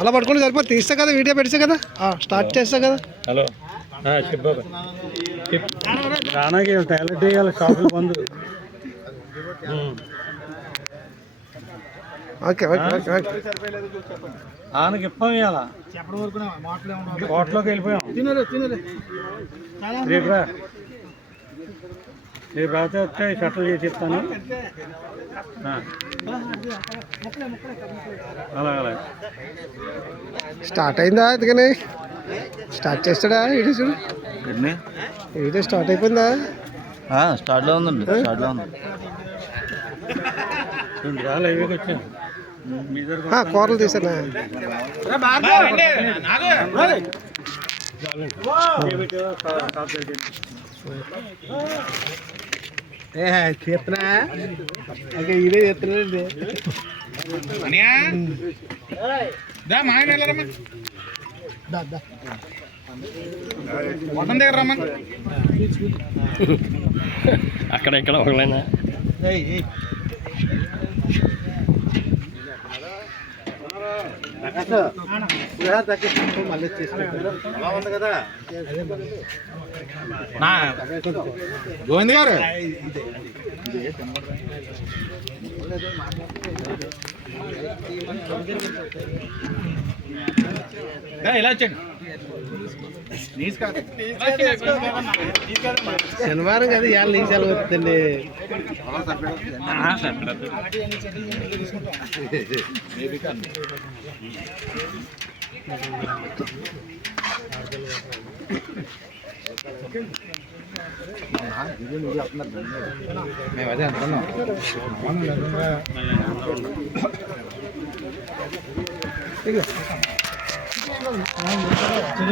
అలా పట్టుకొని సరిపోతే తీస్తా కదా, వీడియో పెడతా కదా, స్టార్ట్ చేస్తా కదా. హలో చెప్పు రానాకి టాయిలెట్ వేయాలి, షాపులు బంద్. Okay okay okay okay. ఆనకి ఇప్పం ఇవ్వాలా, హోటల్లోకి వెళ్ళిపోయాం. రేపు రా, రేపు రాత్రి వస్తే షట్టలు చేసి ఇస్తాను. అలాగే స్టార్ట్ అయిందా? అందుకని స్టార్ట్ చేస్తాడా? వీడియో చూడు, వీడియో స్టార్ట్ అయిపోయిందా? స్టార్ట్లో ఉందండి, స్టార్ట్లో ఉంది. వచ్చాను కూరలు తీసానా? చేస్తున్నా ఇదే చేస్తున్నాండి. అక్కడ ఇక్కడ ఒకలేనా? మళ్ళీ ఉంది కదా గోవింద్ గారు, ఇలా వచ్చండి. శనివారం కదా, ఇవాళ నీ సెలవు వస్తుందండి. మేము అదే అనుకున్నాం.